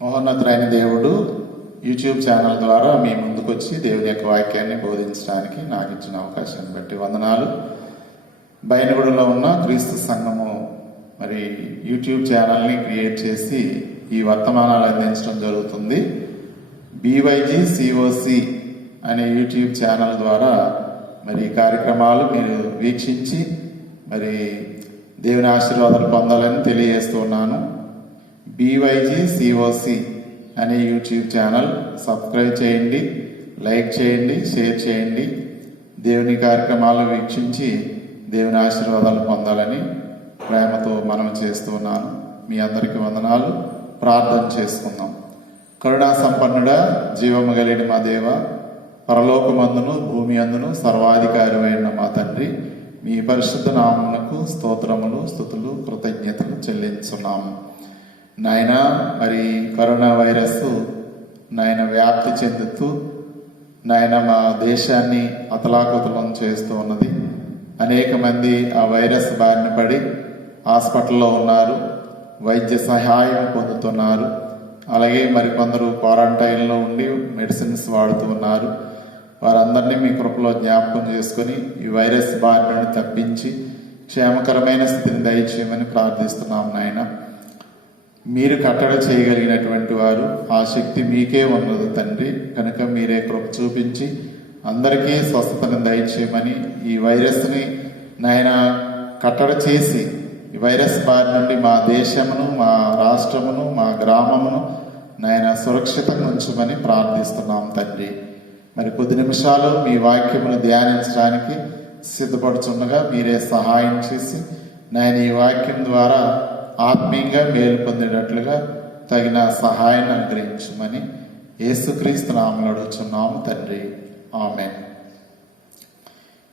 మహోన్నతుడైన దేవుడు YouTube channel ద్వారా మీ ముందుకు వచ్చి దేవుని యొక్క వాక్యాన్ని బోధించడానికి నాకు ఇచ్చిన అవకాశాన్ని బట్టి వందనాలు. బైనగూడలో ఉన్న క్రీస్తు సంఘము మరి యూట్యూబ్ ఛానల్ని క్రియేట్ చేసి ఈ వర్తమానాలు అందించడం జరుగుతుంది. BYG-COC అనే యూట్యూబ్ ఛానల్ ద్వారా మరి కార్యక్రమాలు మీరు వీక్షించి మరి దేవుని ఆశీర్వాదాలు పొందాలని తెలియజేస్తున్నాను. BYG-COC అనే యూట్యూబ్ ఛానల్ సబ్స్క్రైబ్ చేయండి, లైక్ చేయండి, షేర్ చేయండి. దేవుని కార్యక్రమాలు వీక్షించి దేవుని ఆశీర్వాదాలు పొందాలని ప్రేమతో మనం చేస్తున్నాను. మీ అందరికీ వందనాలు. ప్రార్థన చేసుకుందాం. కరుణా సంపన్నుడా, జీవము కలిగిన మా దేవ, పరలోకమందును భూమి అందును సర్వాధికారి అయిన మా తండ్రి, మీ పరిశుద్ధ నామమునకు స్తోత్రములు, స్తుతులు, కృతజ్ఞతలు చెల్లించున్నాము. నాయన, మరి కరోనా వైరస్ నాయన వ్యాప్తి చెందుతూ నాయన మా దేశాన్ని అతలాకుతలం చేస్తూ ఉన్నది. అనేక మంది ఆ వైరస్ బారిన పడి హాస్పిటల్లో ఉన్నారు, వైద్య సహాయం పొందుతున్నారు. అలాగే మరికొందరు క్వారంటైన్లో ఉండి మెడిసిన్స్ వాడుతూ ఉన్నారు. వారందరినీ మీ కృపలో జ్ఞాపకం చేసుకుని ఈ వైరస్ బారి నుండి తప్పించి క్షేమకరమైన స్థితిని దయచేయమని ప్రార్థిస్తున్నాం. నాయన, మీరు కట్టడి చేయగలిగినటువంటి వారు, ఆ శక్తి మీకే ఉన్నది తండ్రి. కనుక మీరే కృప చూపించి అందరికీ స్వస్థతను దయచేయమని, ఈ వైరస్ని నాయన కట్టడి చేసి ఈ వైరస్ బారి నుండి మా దేశమును, మా రాష్ట్రమును, మా గ్రామమును నాయన సురక్షితంగా ఉంచమని ప్రార్థిస్తున్నాం తండ్రి. మరి కొద్ది నిమిషాలు మీ వాక్యమును ధ్యానించడానికి సిద్ధపడుచుండగా మీరే సహాయం చేసి నాయన ఈ వాక్యం ద్వారా ఆత్మీయంగా మేలు పొందేటట్లుగా తగిన సహాయాన్ని అనుగ్రహించమని యేసుక్రీస్తు నామములో అడుగుచున్నాము తండ్రి. ఆమేన్.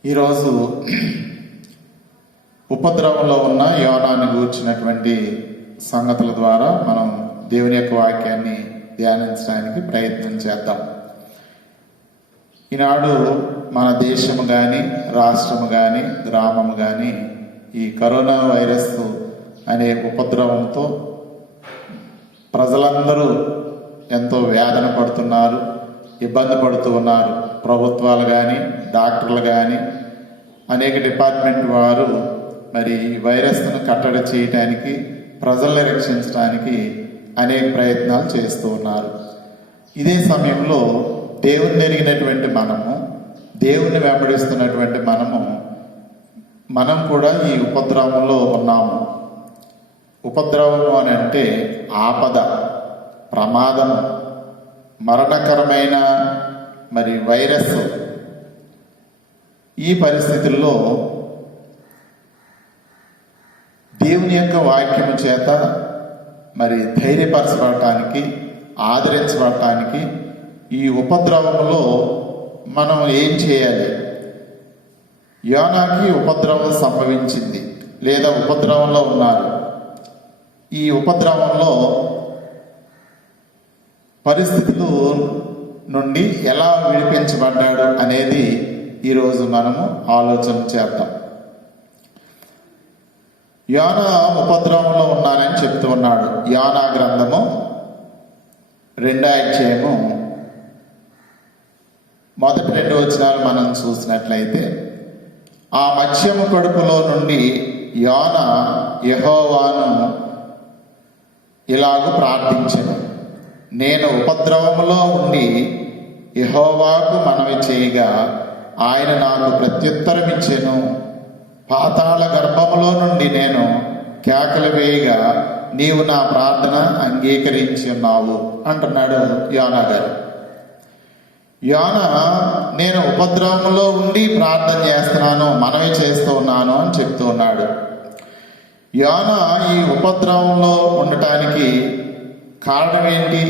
ఈరోజు ఉపద్రవంలో ఉన్న యోనాన్ని గూర్చినటువంటి సంగతుల ద్వారా మనం దేవుని యొక్క వాక్యాన్ని ధ్యానించడానికి ప్రయత్నం చేద్దాం. ఈనాడు మన దేశము కానీ, రాష్ట్రము కానీ, గ్రామము కానీ ఈ కరోనా వైరస్ అనే ఉపద్రవంతో ప్రజలందరూ ఎంతో వేదన పడుతున్నారు, ఇబ్బంది పడుతూ ఉన్నారు. ప్రభుత్వాలు కానీ, డాక్టర్లు కానీ, అనేక డిపార్ట్మెంట్ వారు మరి ఈ వైరస్ను కట్టడి చేయటానికి, ప్రజల్ని రక్షించడానికి అనేక ప్రయత్నాలు చేస్తూ ఉన్నారు. ఇదే సమయంలో దేవుని ఎరిగినటువంటి మనము, దేవుని వెంబడిస్తున్నటువంటి మనం కూడా ఈ ఉపద్రవంలో ఉన్నాము. ఉపద్రవం అని అంటే ఆపద, ప్రమాదం, మరణకరమైన మరి వైరస్. ఈ పరిస్థితుల్లో దేవుని యొక్క వాక్యము చేత మరి ధైర్యపరచబడటానికి, ఆదరించబడటానికి ఈ ఉపద్రవంలో మనం ఏం చేయాలి? యోనాకి ఉపద్రవం సంభవించింది, లేదా ఉపద్రవంలో ఉన్నారు. ఈ ఉపద్రవంలో పరిస్థితులు నుండి ఎలా విడిపించబడ్డాడు అనేది ఈరోజు మనము ఆలోచన చేద్దాం. యోనా ఉపద్రవంలో ఉన్నానని చెప్తూ ఉన్నాడు. యోనా గ్రంథము 2వ అధ్యాయము మొదటి 2 వచనాలు మనం చూసినట్లయితే, ఆ మత్స్యము కడుపులో నుండి యోనా యెహోవాను ఇలాగూ ప్రార్థించెను, నేను ఉపద్రవములో ఉండి యెహోవాకు మనవి చేయగా ఆయన నాకు ప్రత్యుత్తరం ఇచ్చెను. పాతాళ గర్భములో నుండి నేను కేకలు వేయగా నీవు నా ప్రార్థన అంగీకరించి ఉన్నావు అంటున్నాడు యోనా గారు. యోనా నేను ఉపద్రవంలో ఉండి ప్రార్థన చేస్తున్నాను, మనవి చేస్తూ ఉన్నాను అని చెప్తూ ఉన్నాడు. యోనా ఈ ఉపద్రవంలో ఉండటానికి కారణం ఏంటి?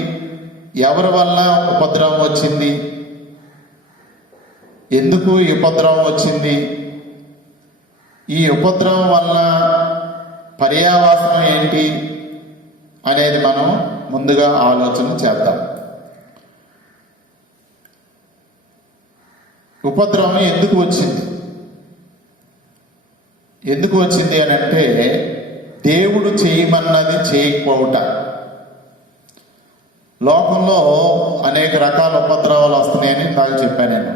ఎవరి వల్ల ఉపద్రవం వచ్చింది? ఎందుకు ఈ ఉపద్రవం వచ్చింది? ఈ ఉపద్రవం వల్ల పర్యావసనం ఏంటి అనేది మనం ముందుగా ఆలోచన చేద్దాం. ఉపద్రవం ఎందుకు వచ్చింది? ఎందుకు వచ్చింది అని అంటే, దేవుడు చేయమన్నది చేయకపోవట. లోకంలో అనేక రకాల ఉపద్రవాలు వస్తున్నాయని నాకు చెప్పాను నేను.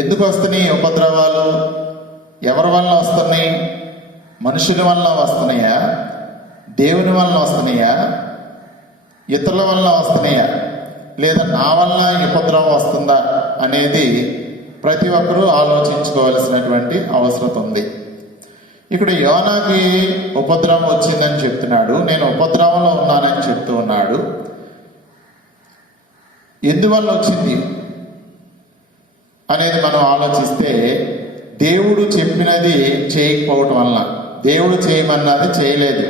ఎందుకు వస్తున్నాయి ఉపద్రవాలు? ఎవరి వల్ల వస్తున్నాయి? మనుషుల వల్ల వస్తున్నాయా? దేవుని వల్ల వస్తున్నాయా? ఇతరుల వల్ల వస్తున్నాయా? లేదా నా వల్ల ఉపద్రవం వస్తుందా అనేది ప్రతి ఒక్కరూ ఆలోచించుకోవాల్సినటువంటి అవసరం ఉంది. ఇక్కడ యోనాకి ఉపద్రవం వచ్చిందని చెప్తున్నాడు, నేను ఉపద్రవంలో ఉన్నానని చెప్తూ ఉన్నాడు. ఎందువల్ల వచ్చింది అనేది మనం ఆలోచిస్తే, దేవుడు చెప్పినది చేయకపోవటం వలన. దేవుడు చేయమన్నది చేయలేదు.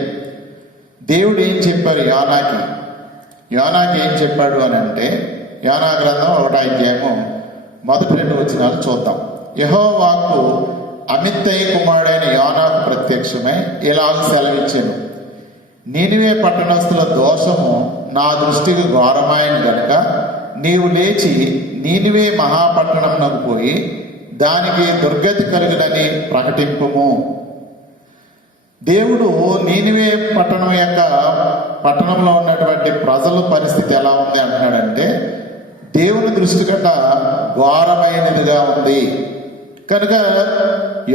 దేవుడు ఏం చెప్పారు యోనాకి? యోనాకి ఏం చెప్పాడు అని అంటే, యోనా గ్రంథం 1వ అధ్యాయము మొదటి 2 వచనాలు చూద్దాం. యెహోవాకు అమిత్తయి కుమారుడైన యోనాకు ప్రత్యక్షమై ఇలాగ సెలవిచ్చాను, నీనివే పట్టణస్థుల దోషము నా దృష్టికి ఘోరమైన గనుక నీవు లేచి నీనివే మహాపట్టణంనకు పోయి దానికి దుర్గతి కలుగునని ప్రకటింపుము. దేవుడు నీనివే పట్టణంలో ఉన్నటువంటి ప్రజల పరిస్థితి ఎలా ఉంది అంటున్నాడంటే, దేవుని దృష్టి కట్ట ఘోరమైనదిగా ఉంది. కనుక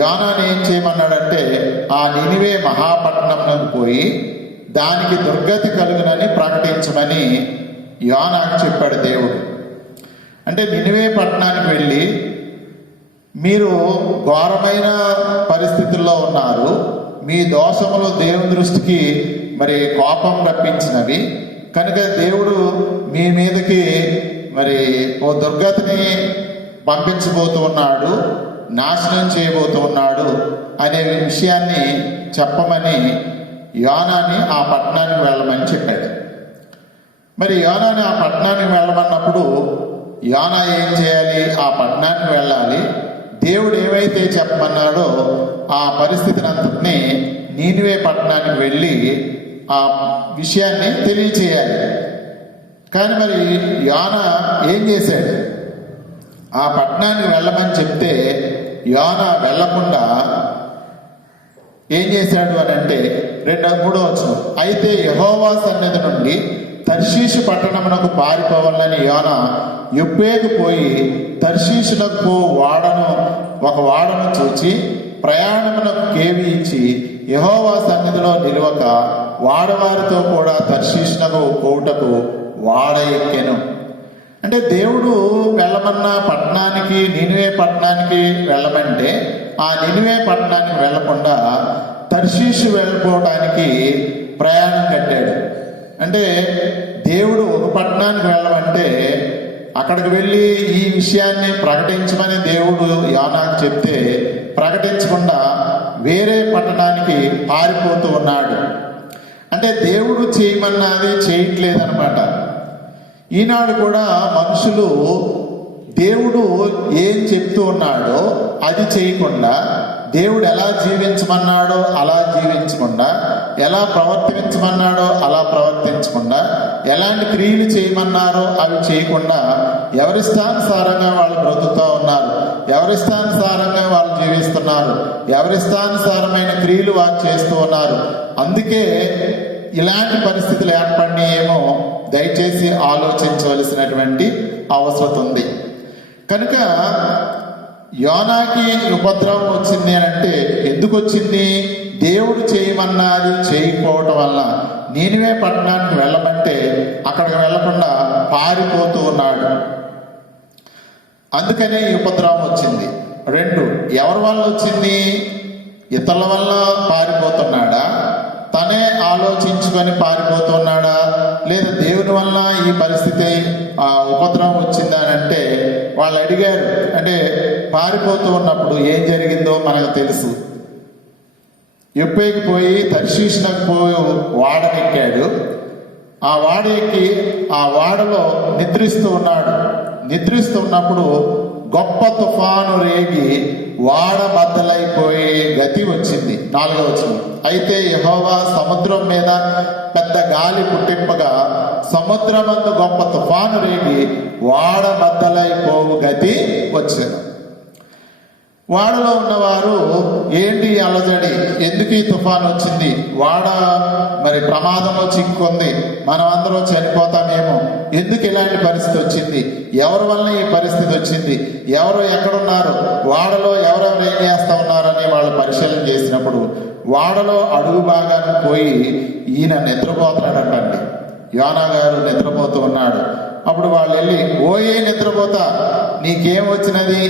యోనాని ఏం చేయమన్నాడంటే, ఆ నీనివే మహాపట్టణంలోకి పోయి దానికి దుర్గతి కలుగునని ప్రకటించమని యోనాకు చెప్పాడు దేవుడు. అంటే నినివే పట్టణానికి వెళ్ళి, మీరు ఘోరమైన పరిస్థితుల్లో ఉన్నారు, మీ దోషములు దేవుని దృష్టికి మరి కోపం రప్పించినవి కనుక దేవుడు మీ మీదకి మరి ఓ దుర్గతిని పంపించబోతూ ఉన్నాడు, నాశనం చేయబోతూ ఉన్నాడు అనే విషయాన్ని చెప్పమని యోనాని ఆ పట్టణానికి వెళ్ళమని చెప్పాడు. మరి యోనాని ఆ పట్టణానికి వెళ్ళమన్నప్పుడు యోనా ఏం చేయాలి? ఆ పట్టణానికి వెళ్ళాలి. దేవుడు ఏవైతే చెప్పమన్నాడో ఆ పరిస్థితిని అంతటినీ నీనివే పట్టణానికి వెళ్ళి ఆ విషయాన్ని తెలియచేయాలి. కానీ మరి యోనా ఏం చేశాడు? ఆ పట్టణానికి వెళ్ళమని చెప్తే యోనా వెళ్ళకుండా ఏం చేశాడు అని అంటే 2-3 వచనం, అయితే యెహోవా సన్నిధి నుండి తర్షీషు పట్టణమునకు పారిపోవాలని యోనా యొప్పేకు పోయి తర్షీషునకు ఒక వాడను చూచి ప్రయాణమునకు కేవి ఇచ్చి యెహోవా సన్నిధిలో నిలవక వాడవారితో కూడా తర్షీషునకు పోవుటకు వాడ ఎక్కెను. అంటే దేవుడు వెళ్ళమన్న పట్టణానికి, నినివే పట్టణానికి వెళ్ళమంటే ఆ నినివే పట్టణానికి వెళ్లకుండా తర్షీషు వెళ్ళిపోవడానికి ప్రయాణం కట్టాడు. అంటే దేవుడు ఒక పట్టణానికి వెళ్ళమంటే అక్కడికి వెళ్ళి ఈ విషయాన్ని ప్రకటించమని దేవుడు యోనాకు చెప్తే ప్రకటించకుండా వేరే పట్టణానికి పారిపోతూ ఉన్నాడు. అంటే దేవుడు చేయమన్నది చేయట్లేదన్నమాట. ఈనాడు కూడా మనుషులు దేవుడు ఏం చెప్తూ ఉన్నాడో అది చేయకుండా, దేవుడు ఎలా జీవించమన్నాడో అలా జీవించకుండా, ఎలా ప్రవర్తించమన్నాడో అలా ప్రవర్తించకుండా, ఎలాంటి క్రియలు చేయమన్నారో అవి చేయకుండా ఎవరిష్టానుసారంగా వాళ్ళు బ్రతుకుతూ ఉన్నారు, ఎవరిష్టానుసారంగా వాళ్ళు జీవిస్తున్నారు, ఎవరిష్టానుసారమైన క్రియలు వారు చేస్తూ ఉన్నారు. అందుకే ఇలాంటి పరిస్థితులు ఏర్పడినాయేమో దయచేసి ఆలోచించవలసినటువంటి అవసరం ఉంది. కనుక యోనాకి ఉపద్రవం వచ్చింది అని అంటే ఎందుకు వచ్చింది? దేవుడు చేయమన్నది చేయకపోవటం వల్ల. నీనివే పట్టణానికి వెళ్ళమంటే అక్కడికి వెళ్లకుండా పారిపోతూ ఉన్నాడు. అందుకనే ఈ ఉపద్రవం వచ్చింది. 2, ఎవరి వల్ల వచ్చింది? ఇతరుల వల్ల పారిపోతున్నాడా? తనే ఆలోచించుకొని పారిపోతున్నాడా? లేదా దేవుని వల్ల ఈ పరిస్థితి ఉపద్రవం వచ్చిందా అని అంటే వాళ్ళు అడిగారు. అంటే పారిపోతూ ఉన్నప్పుడు ఏం జరిగిందో మనకు తెలుసు. యొప్పేకి పోయి తర్షీషునకు పోయి వాడనెక్కాడు. ఆ వాడ ఎక్కి ఆ వాడలో నిద్రిస్తూ ఉన్నాడు. నిద్రిస్తూ ఉన్నప్పుడు గొప్ప తుఫాను రేగి వాడ బద్దలైపోయే గతి వచ్చింది. 4వ వచనం, అయితే యెహోవా సముద్రం మీద పెద్ద గాలి పుట్టింపగా సముద్రమందు గొప్ప తుఫాను రేగి వాడ బద్దలైపోవు గతి వచ్చాను. వాడలో ఉన్నవారు ఏంటి అలజడి, ఎందుకు ఈ తుఫాను వచ్చింది, వాడ మరి ప్రమాదంలో చిక్కుంది, మనమందరం చనిపోతామేమో, ఎందుకు ఇలాంటి పరిస్థితి వచ్చింది, ఎవరి వల్ల ఈ పరిస్థితి వచ్చింది, ఎవరు ఎక్కడున్నారు, వాడలో ఎవరెవరు ఏం చేస్తా ఉన్నారని వాళ్ళు పరిశీలన చేసినప్పుడు వాడలో అడుగు భాగాన్ని పోయి ఈయన నిద్రపోతున్నాడంటండి. యోనా గారు నిద్రపోతూ ఉన్నాడు. అప్పుడు వాళ్ళు వెళ్ళి, ఓయే నిద్రపోతా, నీకేం వచ్చినది,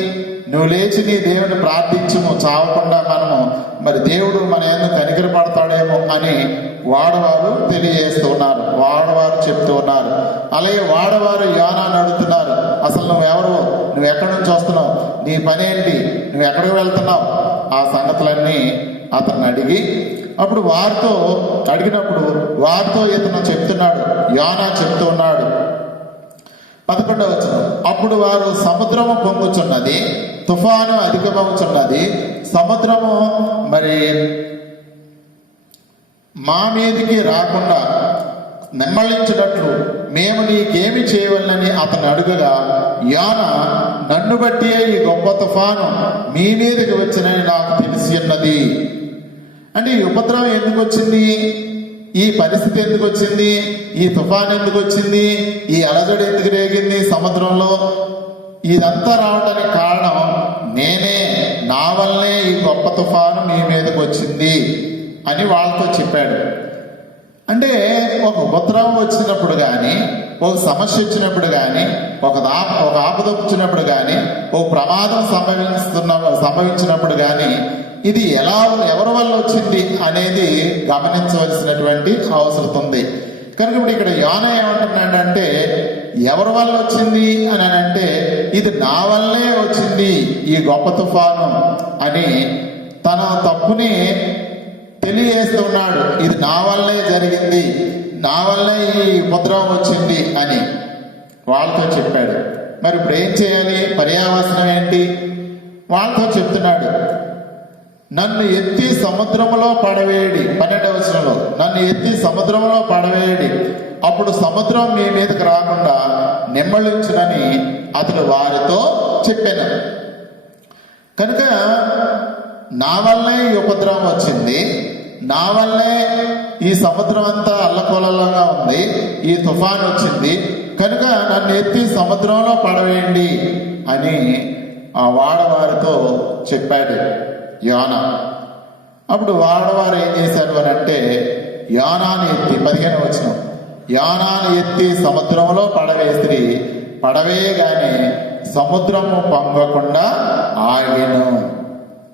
నువ్వు లేచి నీ దేవుని ప్రార్థించుము, చావకుండా మనము మరి దేవుడు మన ఎందుకు కనికర పడతాడేమో అని వాడవారు తెలియజేస్తూ ఉన్నారు, వాడవారు చెప్తూ ఉన్నారు. అలాగే వాడవారు యోనాను అడుగుతున్నారు, అసలు నువ్వెవరు, నువ్వు ఎక్కడి నుంచి వస్తున్నావు, నీ పని ఏంటి, నువ్వు ఎక్కడికి వెళ్తున్నావు, ఆ సంగతులన్నీ అతన్ని అడిగి అప్పుడు అడిగినప్పుడు వారితో ఇతను చెప్తున్నాడు, యోనా చెప్తూ ఉన్నాడు. 11వ వచనం, అప్పుడు వారు సముద్రము పొంగుచున్నది, తుఫాను అధికమవుచున్నది, సముద్రము మరి మా మీదికి రాకుండా నెమ్మళించినట్లు మేము నీకేమి చేయవలనని అతను అడుగగా, యోనా, నన్ను బట్టి ఈ గొప్ప తుఫాను మీ మీదకి వచ్చినని నాకు తెలిసి ఉన్నది. అంటే ఈ ఉపద్రవం ఎందుకు వచ్చింది, ఈ పరిస్థితి ఎందుకు వచ్చింది, ఈ తుఫాన్ ఎందుకు వచ్చింది, ఈ అలజడి ఎందుకు రేగింది సముద్రంలో, ఇదంతా రావడానికి కారణం నేనే, నా వల్లే ఈ గొప్ప తుఫాను మీ మీదకి వచ్చింది అని వాళ్ళతో చెప్పాడు. అంటే ఒక ఉపద్రవం వచ్చినప్పుడు కానీ, ఒక సమస్య వచ్చినప్పుడు కానీ, ఒక ఆపద వచ్చినప్పుడు కానీ, ఒక ప్రమాదం సంభవించినప్పుడు కానీ ఇది ఎవరి వల్ల వచ్చింది అనేది గమనించవలసినటువంటి అవసరం ఉంది. కనుక ఇప్పుడు ఇక్కడ యోనా ఏమంటున్నాడంటే, ఎవరి వల్ల వచ్చింది అని అంటే ఇది నా వల్లే వచ్చింది ఈ గొప్ప తుఫాను అని తన తప్పుని తెలియజేస్తున్నాడు. ఇది నా వల్లే జరిగింది, నా వల్లే ఈ ఉపద్రవం వచ్చింది అని వాళ్ళతో చెప్పాడు. మరి ఇప్పుడు ఏం చేయాలి, పర్యావసనం ఏంటి, వాళ్ళతో చెప్తున్నాడు, నన్ను ఎత్తి సముద్రంలో పడవేయడి. 12వ వచనంలో, నన్ను ఎత్తి సముద్రంలో పడవేయడి, అప్పుడు సముద్రం మీ మీదకి రాకుండా నిమ్మళించునని అతడు వారితో చెప్పాను. కనుక నా వల్లే ఈ ఉపద్రవం వచ్చింది, నా వల్లే ఈ సముద్రం అంతా అల్లకొల్లగా ఉంది, ఈ తుఫాన్ వచ్చింది, కనుక నన్ను ఎత్తి సముద్రంలో పడవేయండి అని ఆ వాడవారితో చెప్పాడు యోనా. అప్పుడు వాడవారు ఏం చేశారు అని అంటే, యోనాను ఎత్తి 15వ వచనం, యోనాను ఎత్తి సముద్రంలో పడవేసి పడవేయగానే సముద్రము పొంగకుండా ఆగెను.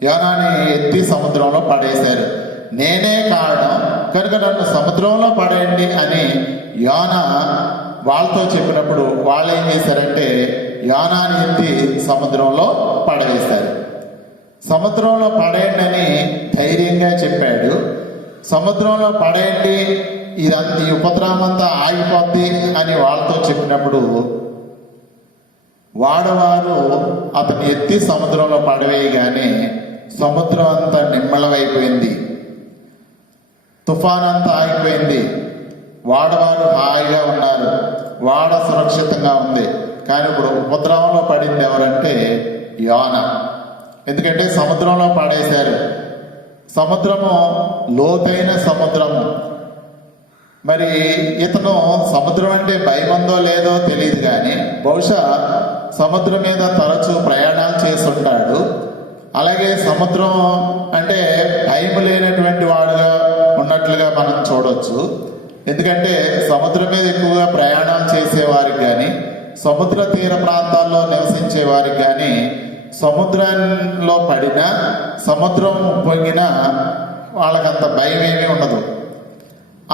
యోనాని ఎత్తి సముద్రంలో పడేశారు, నేనే కారణం కనుక నన్ను సముద్రంలో పడేయండి అని యోనా వాళ్ళతో చెప్పినప్పుడు వాళ్ళు ఏం చేశారంటే యోనాని ఎత్తి సముద్రంలో పడవేశారు. సముద్రంలో పడేయండి అని ధైర్యంగా చెప్పాడు. సముద్రంలో పడేయండి, ఇదంతా ఈ ఉపద్రవం అంతా ఆగిపోద్ది అని వాళ్ళతో చెప్పినప్పుడు వాడవారు అతన్ని ఎత్తి సముద్రంలో పడవేయగానే సముద్రం అంతా నిమ్మళమైపోయింది, తుఫాన్ అంతా ఆగిపోయింది, వాడవారు హాయిగా ఉన్నారు, వాడ సురక్షితంగా ఉంది. కానీ ఇప్పుడు ఉపద్రవంలో పడింది ఎవరంటే యోనా. ఎందుకంటే సముద్రంలో పడేశారు. సముద్రము లోతైన సముద్రము. మరి ఇతను సముద్రం అంటే భయమందో లేదో తెలియదు, కానీ బహుశా సముద్రం మీద తరచూ ప్రయాణాలు చేస్తుంటాడు. అలాగే సముద్రం అంటే భయం లేనటువంటి వాడుగా ఉన్నట్లుగా మనం చూడవచ్చు. ఎందుకంటే సముద్రం మీద ఎక్కువగా ప్రయాణాలు చేసేవారికి కానీ, సముద్ర తీర ప్రాంతాల్లో నివసించే వారికి కానీ సముద్రంలో పడినా సముద్రం పొంగినా వాళ్ళకంత భయం ఏమీ ఉండదు.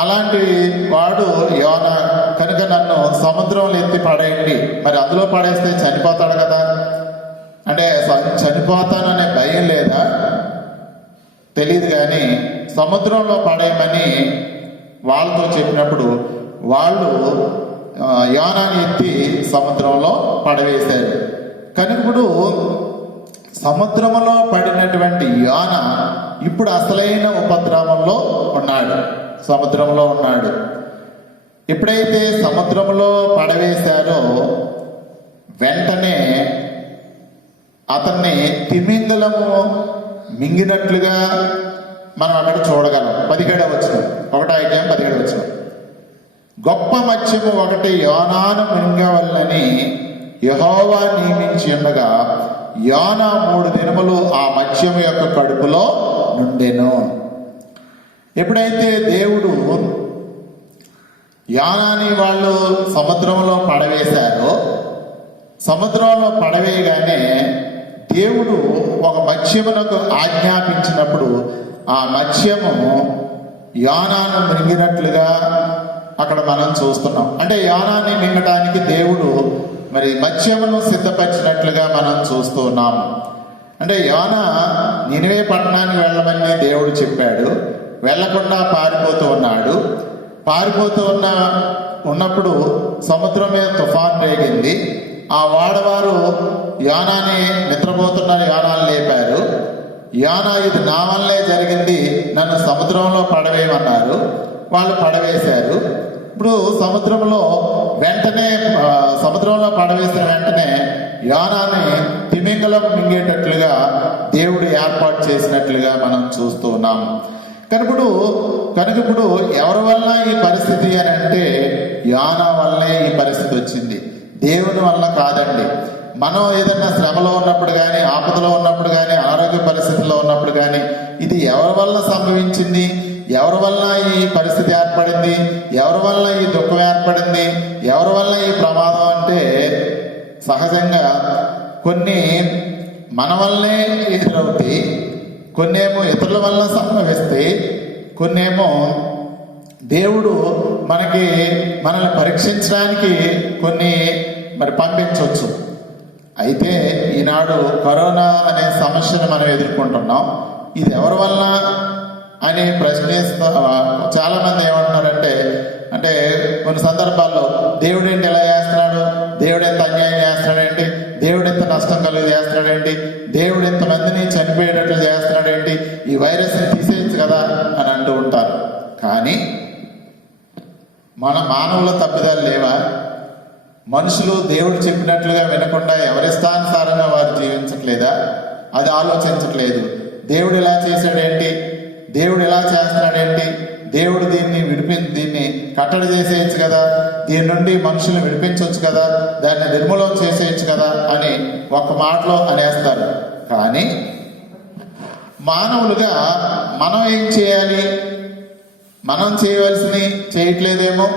అలాంటి వాడు యోనా. కనుక నన్ను సముద్రంలో ఎత్తి పడేయండి. మరి అందులో పడేస్తే చనిపోతాడు కదా, అంటే చనిపోతాననే భయం లేదా తెలియదు, కానీ సముద్రంలో పడేయమని వాళ్ళతో చెప్పినప్పుడు వాళ్ళు యోనాని ఎత్తి సముద్రంలో పడవేశారు. కనుక ఇప్పుడు సముద్రంలో పడినటువంటి యోనా ఇప్పుడు అసలైన ఉపద్రవంలో ఉన్నాడు, సముద్రంలో ఉన్నాడు. ఎప్పుడైతే సముద్రంలో పడవేశారో వెంటనే అతన్ని తిమింగలము మింగినట్లుగా మనం అక్కడ చూడగలం. 17వ వచనం, 1 వచనం. గొప్ప మత్స్యము ఒకటి యోనాను మింగవల్లని యెహోవా నియమించి ఉండగా యోనా 3 దినములు ఆ మత్స్యము యొక్క కడుపులో నుండెను. ఎప్పుడైతే దేవుడు యోనాని వాళ్ళు సముద్రంలో పడవేశారో, సముద్రంలో పడవేయగానే దేవుడు ఒక మత్స్యమునకు ఆజ్ఞాపించినప్పుడు ఆ మత్స్యము యోనాను మింగినట్లుగా అక్కడ మనం చూస్తున్నాం. అంటే యోనాని మింగటానికి దేవుడు మరి మత్స్యమును సిద్ధపరిచినట్లుగా మనం చూస్తూ ఉన్నాము. అంటే యోనా నినివే పట్టణానికి వెళ్ళమని దేవుడు చెప్పాడు, వెళ్లకుండా పారిపోతూ ఉన్నాడు. పారిపోతూ ఉన్నప్పుడు సముద్రం మీద తుఫాన్ రేగింది. ఆ వాడవారు యోనాని, నిద్రపోతున్న యోనాని లేపారు. యోనా, ఇది నా వల్లే జరిగింది, నన్ను సముద్రంలో పడవేయమన్నారు. వాళ్ళు పడవేశారు. ఇప్పుడు సముద్రంలో పడవేసిన వెంటనే యోనాని తిమింగలం మింగేటట్లుగా దేవుడు ఏర్పాటు చేసినట్లుగా మనం చూస్తూ ఉన్నాము. కనుక ఇప్పుడు ఎవరి వల్ల ఈ పరిస్థితి అని అంటే యోనా వల్లే ఈ పరిస్థితి వచ్చింది, దేవుని వల్ల కాదండి. మనం ఏదైనా శ్రమలో ఉన్నప్పుడు కానీ, ఆపదలో ఉన్నప్పుడు కానీ, అనారోగ్య పరిస్థితుల్లో ఉన్నప్పుడు కానీ ఇది ఎవరి వల్ల సంభవించింది, ఎవరి వల్ల ఈ పరిస్థితి ఏర్పడింది, ఎవరి వల్ల ఈ దుఃఖం ఏర్పడింది, ఎవరి వల్ల ఈ ప్రమాదం అంటే సహజంగా కొన్ని మన వల్లే ఎదురవుతాయి, కొన్నేమో ఇతరుల వల్ల సంభవిస్తాయి, కొన్నేమో దేవుడు మనల్ని పరీక్షించడానికి కొన్ని మరి పంపించవచ్చు. అయితే ఈనాడు కరోనా అనే సమస్యను మనం ఎదుర్కొంటున్నాం. ఇది ఎవరి వల్ల అని ప్రశ్నిస్తూ చాలా మంది ఏమంటున్నారంటే, అంటే కొన్ని సందర్భాల్లో దేవుడు ఏంటి ఇలా చేస్తున్నాడు, దేవుడు ఎంత అన్యాయం చేస్తున్నాడేంటి, దేవుడు ఎంత నష్టం కలుగు చేస్తున్నాడేంటి, దేవుడు ఎంతమందిని చనిపోయేటట్లు చేస్తున్నాడేంటి, ఈ వైరస్ని తీసేయచ్చు కదా అని అంటూ ఉంటారు. కానీ మన మానవుల తప్పిదాలు లేవా? మనుషులు దేవుడు చెప్పినట్లుగా వినకుండా ఎవరిష్టానుసారంగా వారు జీవించట్లేదా? అది ఆలోచించట్లేదు. దేవుడు ఇలా చేశాడేంటి, దేవుడు ఎలా చేస్తున్నాడేంటి, దేవుడు దీన్ని కట్టడి చేసేయచ్చు కదా, దీని నుండి మనుషులు విడిపించవచ్చు కదా, దాన్ని నిర్మూలన చేసేయచ్చు కదా అని ఒక్క మాటలో అనేస్తారు. కానీ మానవులుగా మనం ఏం చేయాలి? మనం చేయవలసింది చేయట్లేదేమో,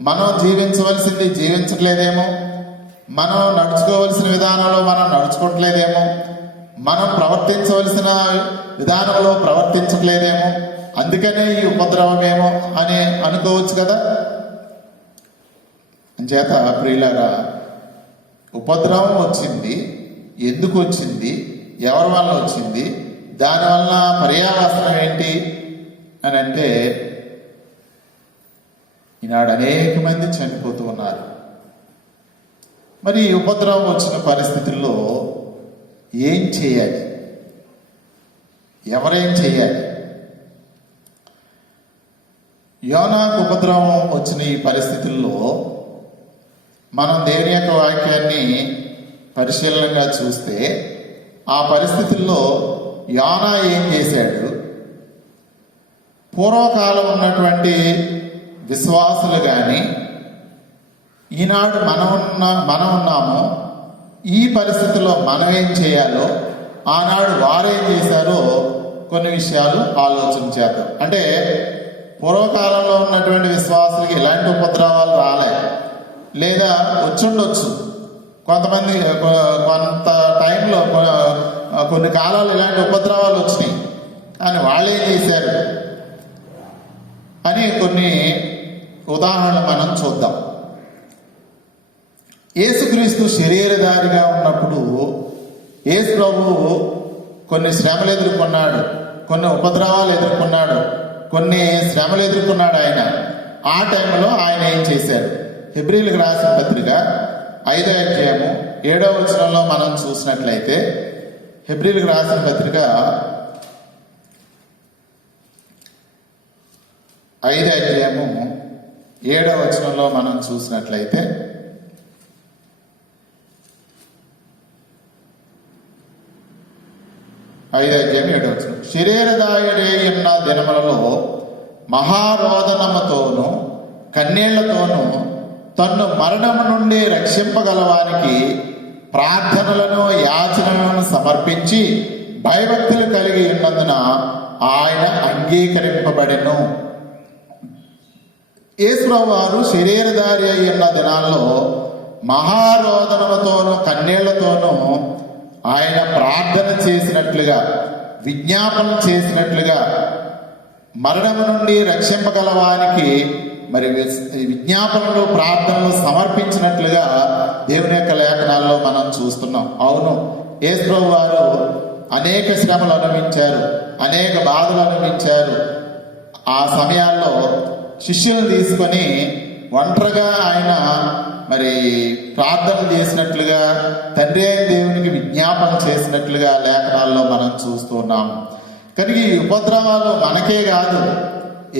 మనం జీవించవలసింది జీవించట్లేదేమో, మనం నడుచుకోవలసిన విధానంలో మనం నడుచుకోవట్లేదేమో, మనం ప్రవర్తించవలసిన విధానంలో ప్రవర్తించట్లేదేమో, అందుకనే ఈ ఉపద్రవమేమో అని అనుకోవచ్చు కదా. అంచేత ప్రియులారా, ఉపద్రవం వచ్చింది, ఎందుకు వచ్చింది, ఎవరి వల్ల వచ్చింది, దానివల్ల పర్యావసనం ఏంటి అని అంటే ఈనాడు అనేక మంది చనిపోతూ ఉన్నారు. మరి ఈ ఉపద్రవం వచ్చిన పరిస్థితుల్లో ఏం చేయాలి, ఎవరేం చేయాలి? యోనాకు ఉపద్రవం వచ్చిన ఈ పరిస్థితుల్లో మనం దేవుని యొక్క వాక్యాన్ని పరిశీలనగా చూస్తే ఆ పరిస్థితుల్లో యోనా ఏం చేశాడు? పూర్వకాలం ఉన్నటువంటి విశ్వాసులు కానీ, ఈనాడు మనం ఉన్నాము, ఈ పరిస్థితుల్లో మనం ఏం చేయాలో, ఆనాడు వారేం చేశారో కొన్ని విషయాలు ఆలోచన చేద్దాం. అంటే పూర్వకాలంలో ఉన్నటువంటి విశ్వాసులకి ఇలాంటి ఉపద్రవాలు రాలే, లేదా వచ్చుండొచ్చు. కొంతమంది కొంత టైంలో కొన్ని కాలాలు ఇలాంటి ఉపద్రవాలు వచ్చినాయి, కానీ వాళ్ళు ఏం చేశారు అని కొన్ని ఉదాహరణలు మనం చూద్దాం. యేసుక్రీస్తు శరీరధారిగా ఉన్నప్పుడు యేసు ప్రభువు కొన్ని శ్రమలు ఎదుర్కొన్నాడు, కొన్ని ఉపద్రవాలు ఎదుర్కొన్నాడు, కొన్ని శ్రమలు ఎదుర్కొన్నాడు ఆయన. ఆ టైంలో ఆయన ఏం చేశాడు? హెబ్రీలకు రాసిన పత్రిక 5వ అధ్యాయము 7వ వచనంలో మనం చూసినట్లయితే, హెబ్రీలకు రాసిన పత్రిక 5వ అధ్యాయము 7వ వచనంలో మనం చూసినట్లయితే, 5:7 శరీరదాయుడై ఉన్న దినములలో మహారోదనముతోనూ కన్నీళ్లతోనూ తన్ను మరణము నుండి రక్షింపగలవానికి ప్రార్థనలను యాచనలను సమర్పించి భయభక్తులు కలిగి ఉన్నందున ఆయన అంగీకరింపబడెను. యేసుప్రభువు వారు శరీరధారి అయి ఉన్న దినాల్లో మహారోదనముతోనూ కన్నీళ్లతోనూ ఆయన ప్రార్థన చేసినట్లుగా, విజ్ఞాపన చేసినట్లుగా, మరణము నుండి రక్షింపగలవానికి మరి విజ్ఞాపనలు ప్రార్థనలు సమర్పించినట్లుగా దేవుని యొక్క లేఖనాల్లో మనం చూస్తున్నాం. అవును, యేసుప్రభువు వారు అనేక శ్రమలు అనుభవించారు, అనేక బాధలు అనుభవించారు. ఆ సమయాల్లో శిష్యులను తీసుకొని ఒంటరిగా ఆయన మరి ప్రార్థన చేసినట్లుగా, తండ్రి అయిన దేవునికి విజ్ఞాపన చేసినట్లుగా లేఖనాల్లో మనం చూస్తున్నాం. కనుక ఈ ఉపద్రవాలు మనకే కాదు,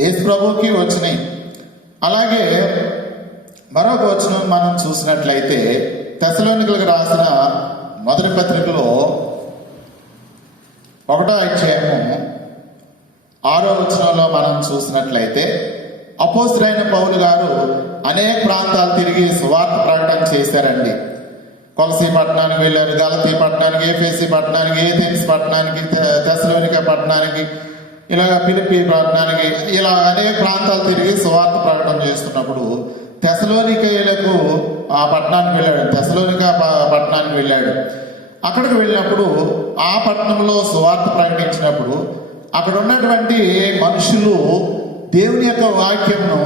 యేసు ప్రభువుకి వచ్చినాయి. అలాగే మరొక వచనం మనం చూసినట్లయితే తెస్సలోనికలకు రాసిన మొదటి పత్రికలో 1వ అధ్యాయము 6వ వచనంలో మనం చూసినట్లయితే అపోస్తలుడైన పౌలు గారు అనేక ప్రాంతాలు తిరిగి సువార్త ప్రకటన చేశారండి. కొలసీ పట్టణానికి వెళ్ళారు, గలతీ పట్టణానికి, ఏఫెసీ పట్టణానికి, ఏథెన్స్ పట్టణానికి, తెస్సలోనిక పట్టణానికి, ఇలాగ ఫిలిప్పీ పట్టణానికి, ఇలా అనేక ప్రాంతాలు తిరిగి సువార్త ప్రకటన చేస్తున్నప్పుడు తెస్సలోనికలకు ఆ పట్టణానికి వెళ్ళాడు, తెస్సలోనిక పట్టణానికి వెళ్ళాడు. అక్కడికి వెళ్ళినప్పుడు ఆ పట్టణంలో సువార్త ప్రకటించినప్పుడు అక్కడ ఉన్నటువంటి మనుషులు దేవుని యొక్క వాక్యంను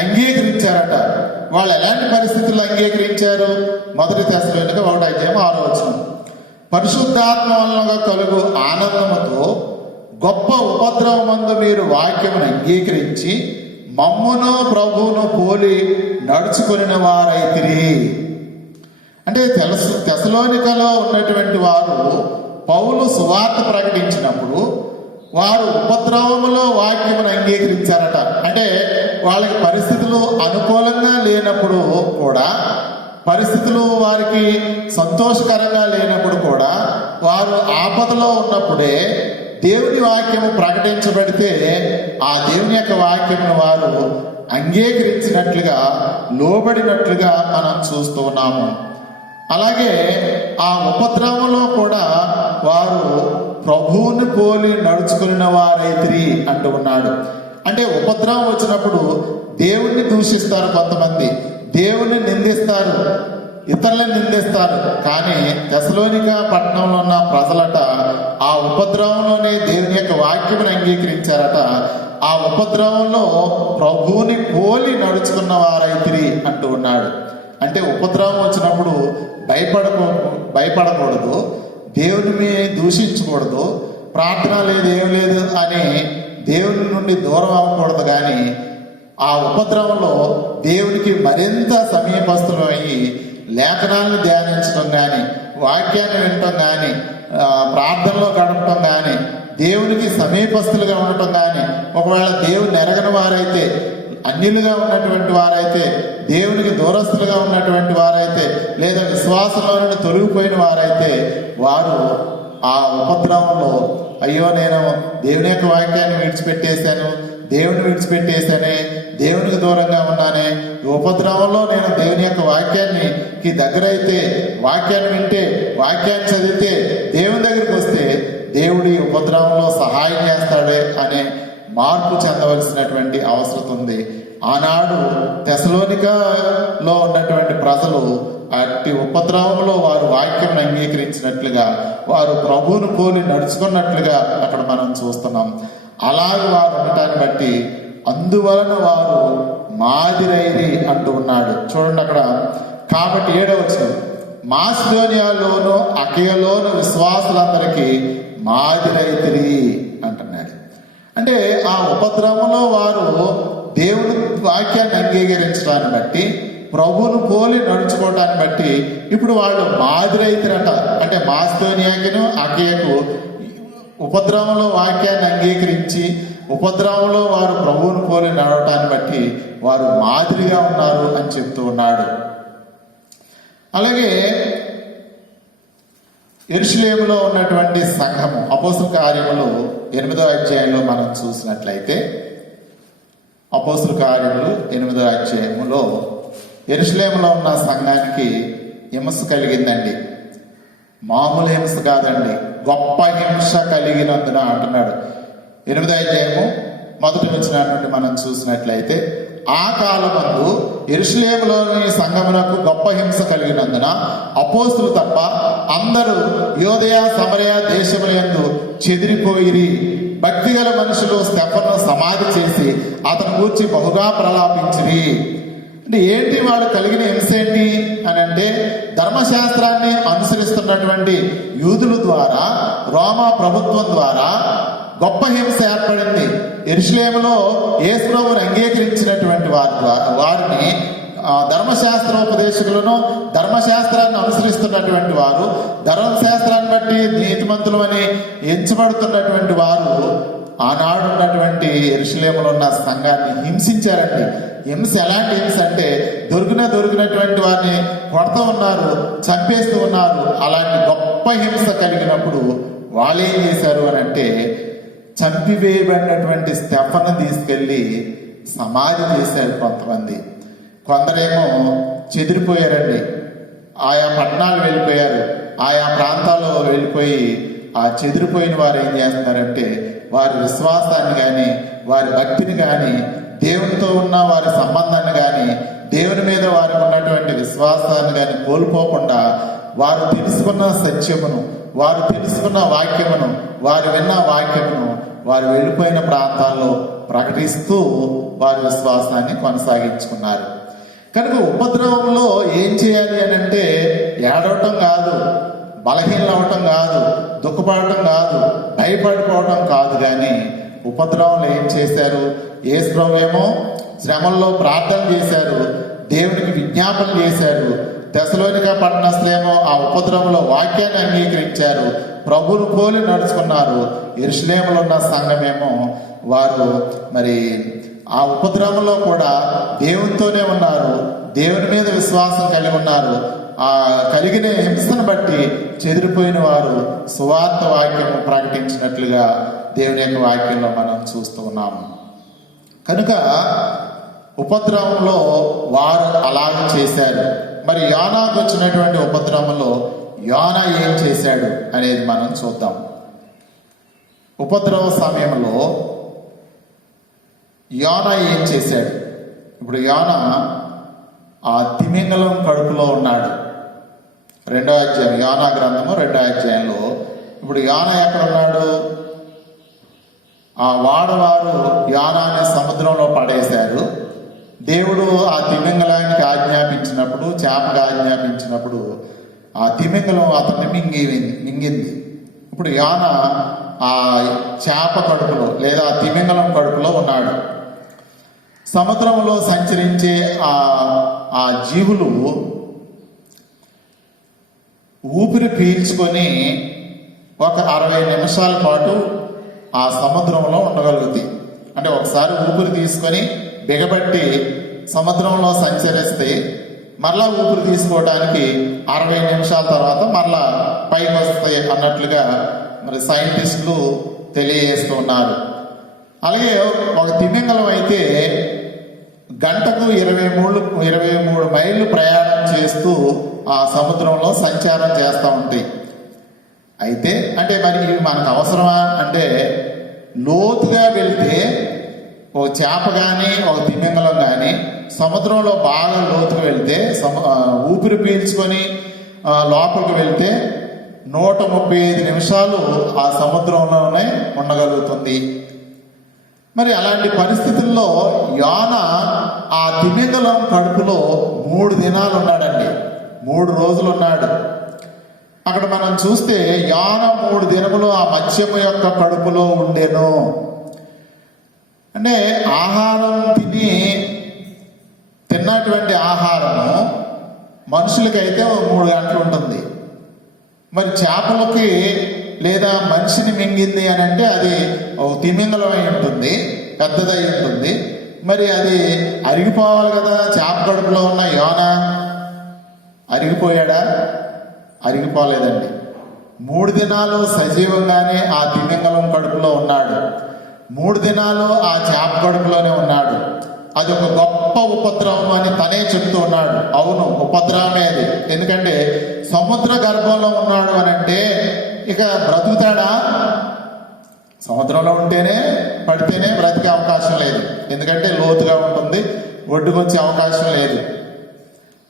అంగీకరించారట. వాళ్ళు ఎలాంటి పరిస్థితుల్లో అంగీకరించారు? మొదటి తెస్సలోనిక 1:6 పరిశుద్ధాత్మ వలన కలుగు ఆనందముతో గొప్ప ఉపద్రవమందు మీరు వాక్యమును అంగీకరించి మమ్మును ప్రభువును పోలి నడుచుకొనిన వారైతిరి. అంటే తెస్సలోనికలో ఉన్నటువంటి వారు పౌలు సువార్త ప్రకటించినప్పుడు వారు ఉపద్రవములో వాక్యమును అంగీకరించారట. అంటే వాళ్ళకి పరిస్థితులు అనుకూలంగా లేనప్పుడు కూడా, పరిస్థితులు వారికి సంతోషకరంగా లేనప్పుడు కూడా, వారు ఆపదలో ఉన్నప్పుడే దేవుని వాక్యము ప్రకటించబడితే ఆ దేవుని యొక్క వాక్యమును వారు అంగీకరించినట్లుగా, లోబడినట్లుగా మనం చూస్తూ ఉన్నాము. అలాగే ఆ ఉపద్రవంలో కూడా వారు ప్రభువుని పోలి నడుచుకున్న వారైతిరి అంటూ ఉన్నాడు. అంటే ఉపద్రవం వచ్చినప్పుడు దేవుణ్ణి దూషిస్తారు, కొంతమంది దేవుణ్ణి నిందిస్తారు, ఇతరులను నిందిస్తారు. కానీ తెస్సలోనిక పట్టణంలో ఉన్న ప్రజలట ఆ ఉపద్రవంలోనే దేవుని యొక్క వాక్యమును అంగీకరించారట. ఆ ఉపద్రవంలో ప్రభువుని పోలి నడుచుకున్న వారైతిరి అంటూ ఉన్నాడు. అంటే ఉపద్రవం వచ్చినప్పుడు భయపడకూడదు, దేవుని మీద దూషించకూడదు, ప్రార్థన లేదు, ఏం లేదు అని దేవుని నుండి దూరం అవ్వకూడదు. కానీ ఆ ఉపద్రవంలో దేవునికి మరింత సమీపస్తులు అయ్యి లేఖనాలను ధ్యానించడం కానీ, వాక్యాన్ని వినటం కానీ, ప్రార్థనలో గడపటం కానీ, దేవునికి సమీపస్తులుగా ఉండటం కానీ, ఒకవేళ దేవుని ఎరగని వారైతే, అన్యులుగా ఉన్నటువంటి వారైతే, దేవునికి దూరస్తులుగా ఉన్నటువంటి వారైతే, లేదా విశ్వాసంలో నుండి తొలగిపోయిన వారైతే వారు ఆ ఉపద్రవంలో అయ్యో నేను దేవుని యొక్క వాక్యాన్ని విడిచిపెట్టేశాను, దేవుని విడిచిపెట్టేశానే, దేవునికి దూరంగా ఉన్నానే, ఈ ఉపద్రవంలో నేను దేవుని యొక్క వాక్యానికి దగ్గరైతే, వాక్యాన్ని వింటే, వాక్యాన్ని చదివితే, దేవుని దగ్గరికి వస్తే దేవుడి ఉపద్రవంలో సహాయం చేస్తాడే అనే మార్పు చెందవలసినటువంటి అవసరం ఉంది. ఆనాడు తెస్సలోనికలో ఉన్నటువంటి ప్రజలు అట్టి ఉపద్రవంలో వారు వాక్యం అంగీకరించినట్లుగా, వారు ప్రభువును పోలి నడుచుకున్నట్లుగా అక్కడ మనం చూస్తున్నాం. అలాగే వారు ఉండటాన్ని బట్టి అందువలన వారు మాదిరైరి అంటూ ఉన్నాడు. చూడండి అక్కడ. కాబట్టి 7వ వచనం, మాసిదోనియాలోను అకయలోను విశ్వాసులందరికీ మాదిరైతిరి అంటున్నాడు. అంటే ఆ ఉపద్రవంలో వారు దేవుని వాక్యాన్ని అంగీకరించడాన్ని బట్టి, ప్రభువును పోలి నడుచుకోవటాన్ని బట్టి ఇప్పుడు వాళ్ళు మాదిరైతిరట. అంటే మాసిదోనియాకిను అకయకు ఉపద్రవంలో వాక్యాన్ని అంగీకరించి, ఉపద్రవంలో వారు ప్రభువును పోలి నడవటాన్ని బట్టి వారు మాదిరిగా ఉన్నారు అని చెప్తూ ఉన్నాడు. అలాగే యెరూషలేములో ఉన్నటువంటి సంఘము అపోస్తల కార్యములు 8వ అధ్యాయంలో మనం చూసినట్లయితే, అపోస్తల కార్యములు 8వ అధ్యాయములో యెరూషలేములో ఉన్న సంఘానికి హింస కలిగిందండి. మామూలు హింస కాదండి, గొప్ప హింస కలిగినందున అంటున్నాడు. 8వ అధ్యాయము 1వ వచనం నుండి మనం చూసినట్లయితే, ఆ కాలమందు యెరూషలేములోని సంఘమునకు గొప్ప హింస కలిగినందున అపోస్తులు తప్ప అందరూ యోదయ సమరయ దేశములందు చెదిరిపోయిరి. భక్తిగల మనుషులు స్టెఫనును సమాధి చేసి అతను గూర్చి బహుగా ప్రలాపించిరి. అంటే ఏంటి వాళ్ళు కలిగిన హింస ఏంటి అని అంటే, ధర్మశాస్త్రాన్ని అనుసరిస్తున్నటువంటి యూదుల ద్వారా, రోమా ప్రభుత్వం ద్వారా గొప్ప హింస ఏర్పడింది. యెరూషలేములో యేసు ప్రభువును అంగీకరించినటువంటి వారిని ధర్మశాస్త్రోపదేశకులను, ధర్మశాస్త్రాన్ని అనుసరిస్తున్నటువంటి వారు, ధర్మశాస్త్రాన్ని బట్టి నీతిమంతులు అని ఎంచబడుతున్నటువంటి వారు ఆనాడు ఉన్నటువంటి యెరూషలేములో ఉన్న సంఘాన్ని హింసించారండి. హింస ఎలాంటి హింస అంటే, దొరికినటువంటి వారిని కొడుతూ ఉన్నారు, చంపేస్తూ ఉన్నారు. అలాంటి గొప్ప హింస కలిగినప్పుడు వాళ్ళు ఏం చేశారు అని అంటే, చంపివేయబడినటువంటి స్టెఫను తీసుకెళ్ళి సమాధి చేశారు కొంతమంది. కొందరేమో చెదిరిపోయారండి, ఆయా పట్టణాలు వెళ్ళిపోయారు, ఆయా ప్రాంతాల్లో వెళ్ళిపోయి ఆ చెదిరిపోయిన వారు ఏం చేస్తున్నారంటే, వారి విశ్వాసాన్ని కానీ, వారి భక్తిని కానీ, దేవునితో ఉన్న వారి సంబంధాన్ని కానీ, దేవుని మీద వారికి ఉన్నటువంటి విశ్వాసాన్ని కానీ కోల్పోకుండా, వారు తెలుసుకున్న సత్యమును, వారు తెలుసుకున్న వాక్యమును, వారు విన్న వాక్యమును వారు వెళ్ళిపోయిన ప్రాంతాల్లో ప్రకటిస్తూ వారి విశ్వాసాన్ని కొనసాగించుకున్నారు. కనుక ఉపద్రవంలో ఏం చేయాలి అని అంటే, ఏడవటం కాదు, బలహీనలు అవటం కాదు, దుఃఖపడటం కాదు, భయపడిపోవటం కాదు. కానీ ఉపద్రవంలో ఏం చేశారు? యేసు ప్రభువు ఏమో శ్రమల్లో ప్రార్థన చేశారు, దేవునికి విజ్ఞాపన చేశారు. తెసలోనిక పట్టణస్థులేమో ఆ ఉపద్రవంలో వాక్యాన్ని అంగీకరించారు, ప్రభువును పోలి నడుచుకున్నారు. యెరూషలేములో ఉన్న సంఘమేమో వారు మరి ఆ ఉపద్రవంలో కూడా దేవునితోనే ఉన్నారు, దేవుని మీద విశ్వాసం కలిగి ఉన్నారు. ఆ కలిగిన హింసను బట్టి చెదిరిపోయిన వారు సువార్త వాక్యము ప్రకటించినట్లుగా దేవుని యొక్క వాక్యంలో మనం చూస్తూ ఉన్నాము. కనుక ఉపద్రవంలో వారు అలాగే చేశారు. మరి యోనాకు వచ్చినటువంటి ఉపద్రవంలో యోనా ఏం చేశాడు అనేది మనం చూద్దాం. ఉపద్రవ సమయంలో యోనా ఏం చేశాడు? ఇప్పుడు యోనా ఆ తిమింగలం కడుపులో ఉన్నాడు. 2వ అధ్యాయం, యోనా గ్రంథము 2వ అధ్యాయంలో ఇప్పుడు యోనా ఎక్కడ ఉన్నాడు? ఆ వాడవారు యోనాని సముద్రంలో పడేశారు. దేవుడు ఆ తిమింగలానికి ఆజ్ఞాపించినప్పుడు, చేపగా ఆజ్ఞాపించినప్పుడు ఆ తిమింగలం అతన్ని మింగింది. ఇప్పుడు యోనా ఆ చేప కడుపులో లేదా ఆ తిమింగలం కడుపులో ఉన్నాడు. సముద్రంలో సంచరించే ఆ జీవులు ఊపిరి పీల్చుకొని ఒక 60 నిమిషాల పాటు ఆ సముద్రంలో ఉండగలుగుతాయి. అంటే ఒకసారి ఊపిరి తీసుకొని బిగబట్టి సముద్రంలో సంచరిస్తే మరలా ఊపిరి తీసుకోవడానికి 60 నిమిషాల తర్వాత మరలా పైకి వస్తాయి అన్నట్లుగా మరి సైంటిస్టులు తెలియజేస్తూ ఉన్నారు. అలాగే ఒక తిమింగలం అయితే గంటకు 23 మైళ్ళు ప్రయాణం చేస్తూ ఆ సముద్రంలో సంచారం చేస్తూ ఉంటాయి. అయితే అంటే మరి ఇవి మనకు అవసరమా అంటే, లోతుగా వెళ్తే ఒక చేప కానీ ఒక తిమింగలం కానీ సముద్రంలో బాగా లోతుకు వెళ్తే ఊపిరి పీల్చుకొని లోపలికి వెళ్తే 135 నిమిషాలు ఆ సముద్రంలోనే ఉండగలుగుతుంది. మరి అలాంటి పరిస్థితుల్లో యోనా ఆ తిమింగలం కడుపులో 3 దినాలు ఉన్నాడండి, 3 రోజులు ఉన్నాడు. అక్కడ మనం చూస్తే యోనా 3 దినములు ఆ మత్స్యము యొక్క కడుపులో ఉండెను. అంటే ఆహారం తిన్నటువంటి ఆహారము మనుషులకైతే 3 గంటలు ఉంటుంది. మరి చేపలకి లేదా మనిషిని మింగింది అని అంటే అది తిమింగలం అయి ఉంటుంది, పెద్దదై ఉంటుంది. మరి అది అరిగిపోవాలి కదా. చేప కడుపులో ఉన్న యోనా అరిగిపోయాడా? అరిగిపోలేదండి. 3 దినాలు సజీవంగానే ఆ తిమింగలం కడుపులో ఉన్నాడు. 3 దినాలు ఆ చేప కడుపులోనే ఉన్నాడు. అది ఒక గొప్ప ఉపద్రవం అని తనే చెప్తూ ఉన్నాడు. అవును, ఉపద్రవమే అది. ఎందుకంటే సముద్ర గర్భంలో ఉన్నాడు అని అంటే ఇక బ్రతుకుతాడా? సముద్రంలో ఉంటేనే పడితేనే బ్రతికే అవకాశం లేదు. ఎందుకంటే లోతుగా ఉంటుంది, ఒడ్డుకొచ్చే అవకాశం లేదు.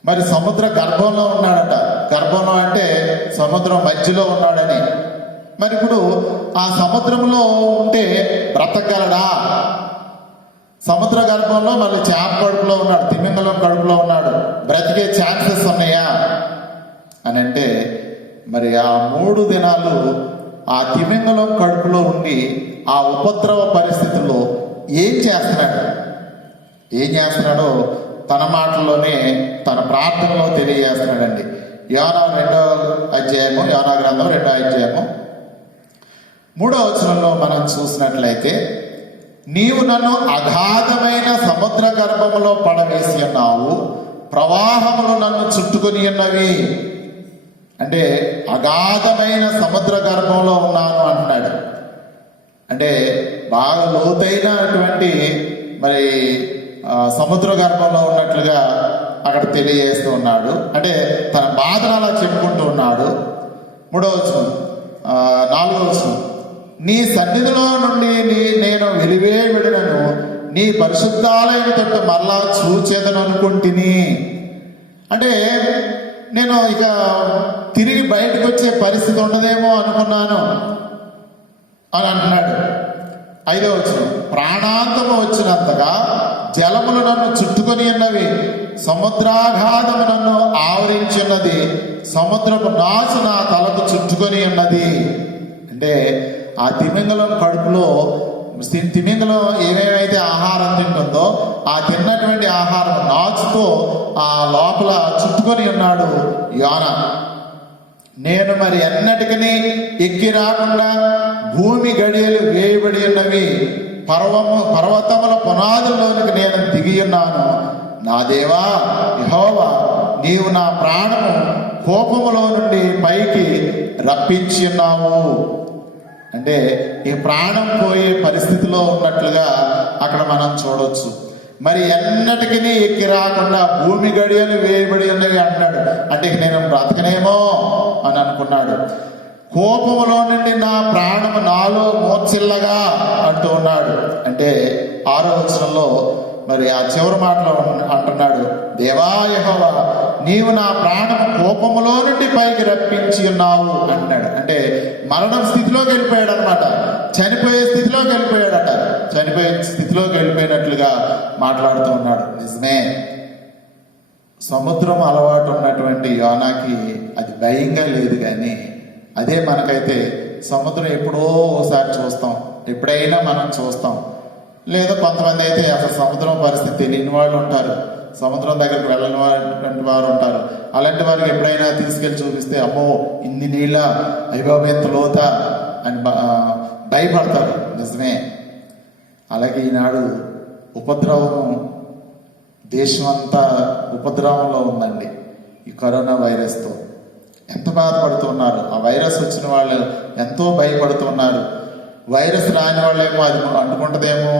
మరి సముద్ర గర్భంలో ఉన్నాడట. గర్భంలో అంటే సముద్రం మధ్యలో ఉన్నాడని. మరి ఇప్పుడు ఆ సముద్రంలో ఉంటే బ్రతకగలడా? సముద్ర గర్భంలో మళ్ళీ చేప కడుపులో ఉన్నాడు, తిమింగలం కడుపులో ఉన్నాడు. బ్రతికే ఛాన్సెస్ ఉన్నాయా అని అంటే మరి ఆ 3 దినాలు ఆ తిమింగలం కడుపులో ఉండి ఆ ఉపద్రవ పరిస్థితుల్లో ఏం చేస్తున్నాడో తన మాటల్లోనే తన ప్రార్థనలో తెలియజేస్తున్నాడండి. యోనా 2వ అధ్యాయము, యోనా గ్రంథం 2వ అధ్యాయము 3వ వచనంలో మనం చూసినట్లయితే, నీవు నన్ను అగాధమైన సముద్ర గర్భములో పడవేసి ఉన్నావు, ప్రవాహములు నన్ను చుట్టుకొని ఉన్నవి. అంటే అగాధమైన సముద్ర గర్భంలో ఉన్నాను అంటున్నాడు. అంటే బాగా లోతైనటువంటి మరి సముద్ర గర్భంలో ఉన్నట్లుగా అక్కడ తెలియజేస్తూ ఉన్నాడు. అంటే తన బాధను అలా చెప్పుకుంటూ ఉన్నాడు. 3వ వచనం, 4వ వచనం, నీ సన్నిధిలో నుండి నేను వెలివేయబడినను, నీ పరిశుద్ధాలయం తట్టు మరలా చూచేదను అనుకుంటుని. అంటే నేను ఇక తిరిగి బయటకు వచ్చే పరిస్థితి ఉండదేమో అనుకున్నాను అని అంటున్నాడు. 5వ వచనం, ప్రాణాంతము వచ్చినంతగా జలములు నన్ను చుట్టుకొని ఉన్నవి, సముద్రాఘాతము నన్ను ఆవరించి ఉన్నది, సముద్రపు నాచు నా తలకు చుట్టుకొని ఉన్నది. అంటే ఆ తిమింగలం కడుపులో తిమింగలం ఏమేమైతే ఆహారం తింటుందో ఆ తిన్నటువంటి ఆహారం నాచుతో ఆ లోపల చుట్టుకొని ఉన్నాడు యోనా. నేను మరి ఎన్నటికీ ఎక్కి రాకుండా భూమి గడియలు వేయబడి ఉన్నవి, పర్వతముల పునాదుల్లోనికి నేను దిగి ఉన్నాను. నా దేవా యెహోవా, నీవు నా ప్రాణము కోపములో నుండి పైకి రప్పించి ఉన్నావు. అంటే ఈ ప్రాణం పోయే పరిస్థితిలో ఉన్నట్లుగా అక్కడ మనం చూడొచ్చు. మరి ఎన్నటికీ ఎక్కి రాకుండా భూమి గడియలు వేయబడి ఉన్నవి అంటున్నాడు. అంటే నేను బ్రతకనేమో అని అనుకున్నాడు. కోపములో నుండి నా ప్రాణము నాలో మోర్చిల్లగా అంటూ ఉన్నాడు. అంటే 6వ వచనంలో మరి ఆ చివరి మాటలో అంటున్నాడు, దేవా యెహోవా, నీవు నా ప్రాణం కోపములో నుండి పైకి రప్పించి ఉన్నావు అంటున్నాడు. అంటే మరణం స్థితిలోకి వెళ్ళిపోయాడు అనమాట. చనిపోయే స్థితిలోకి వెళ్ళిపోయాడట. చనిపోయే స్థితిలోకి వెళ్ళిపోయినట్లుగా మాట్లాడుతూ ఉన్నాడు. నిజమే, సముద్రం అలవాటు ఉన్నటువంటి యోనాకి అది భయంగా లేదు. కానీ అదే మనకైతే సముద్రం ఎప్పుడో ఒకసారి చూస్తాం, ఎప్పుడైనా మనం చూస్తాం. లేదా కొంతమంది అయితే అసలు సముద్రం పరిస్థితి తెలియని వాళ్ళు ఉంటారు, సముద్రం దగ్గరికి వెళ్ళని వారు ఉంటారు. అలాంటి వారికి ఎప్పుడైనా తీసుకెళ్ళి చూపిస్తే అమ్మో ఇన్ని నీళ్ళ, అయ్యబాబు ఎంత లోత అని భయపడతారు. నిజమే. అలాగే ఈనాడు ఉపద్రవం దేశం అంతా ఉపద్రవంలో ఉందండి. ఈ కరోనా వైరస్తో ఎంత బాధపడుతున్నారు. ఆ వైరస్ వచ్చిన వాళ్ళు ఎంతో భయపడుతున్నారు. వైరస్ రాని వాళ్ళేమో అది అంటుకుంటుందేమో,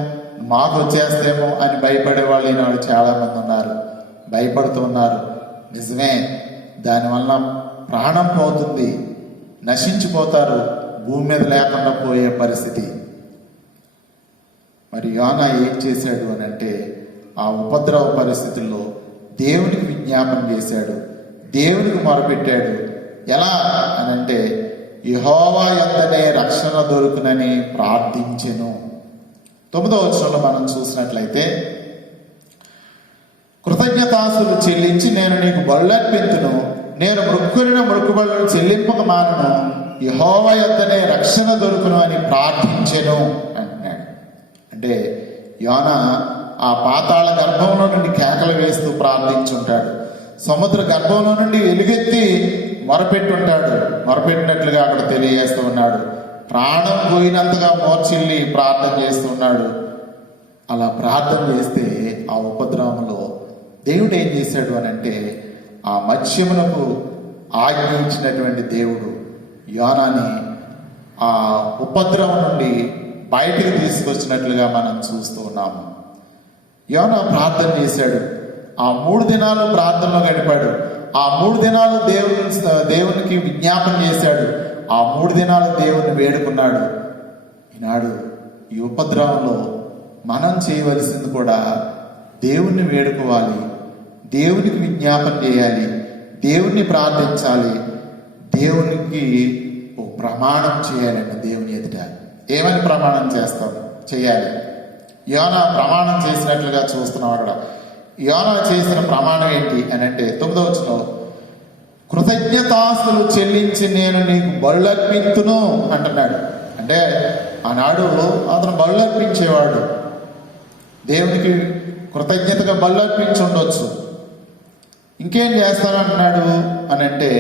మాకు వచ్చేస్తేమో అని భయపడే వాళ్ళు ఈనాడు చాలామంది ఉన్నారు, భయపడుతున్నారు. నిజమే, దానివల్ల ప్రాణం పోతుంది, నశించిపోతారు, భూమి మీద లేకుండా పోయే పరిస్థితి. మరి యోనా ఏం చేశాడు అని అంటే ఆ ఉపద్రవ పరిస్థితుల్లో దేవునికి విజ్ఞాపన చేశాడు, దేవునికి మొరపెట్టాడు. ఎలా అని అంటే యెహోవా యొద్దనే రక్షణ దొరుకునని ప్రార్థించెను. 9వ వచనంలో మనం చూసినట్లయితే, కృతజ్ఞతాస్తులు చెల్లించి నేను నీకు బలులర్పింతును, నేను మృక్కున మృక్కుబడులను చెల్లింపక మానను, యెహోవా యొద్దనే రక్షణ దొరుకును అని ప్రార్థించెను అంటున్నాడు. అంటే యోనా ఆ పాతాళ గర్భంలో నుండి కేకలు వేస్తూ ప్రార్థించుంటాడు. సముద్ర గర్భంలో నుండి ఎలుగెత్తి మొరపెట్టుంటాడు. మొరపెట్టినట్లుగా అక్కడ తెలియజేస్తూ ఉన్నాడు. ప్రాణం పోయినంతగా మోర్చిల్లి ప్రార్థన చేస్తూ ఉన్నాడు. అలా ప్రార్థన చేస్తే ఆ ఉపద్రవంలో దేవుడు ఏం చేశాడు అని అంటే ఆ మత్స్యమునకు ఆజ్ఞ ఇచ్చినటువంటి దేవుడు యోనాని ఆ ఉపద్రవం నుండి బయటికి తీసుకొచ్చినట్లుగా మనం చూస్తూ ఉన్నాము. యోనా ప్రార్థన చేశాడు. ఆ 3 దినాలు ప్రార్థనలో గడిపాడు. ఆ 3 దినాలు దేవునికి విజ్ఞాపన చేశాడు. ఆ 3 దినాలు దేవుని వేడుకున్నాడు. ఈనాడు ఈ ఉపద్రవంలో మనం చేయవలసింది కూడా దేవుణ్ణి వేడుకోవాలి, దేవునికి విజ్ఞాపన చేయాలి, దేవుణ్ణి ప్రార్థించాలి, దేవునికి ఓ ప్రమాణం చేయాలండి. దేవుని ఎదుట ఏమని ప్రమాణం చేయాలి? యోనా ప్రమాణం చేసినట్లుగా చూస్తున్నాం. అక్కడ యోనా చేసిన ప్రమాణం ఏంటి అని అంటే 9వ వచనంలో, కృతజ్ఞతాస్తులు చెల్లించి నేను నీకు బలులర్పింతును అంటున్నాడు. అంటే ఆనాడు అతను బలులర్పించేవాడు, దేవునికి కృతజ్ఞతగా బలులర్పించి ఉండొచ్చు. ఇంకేం చేస్తానంటున్నాడు అని అంటే,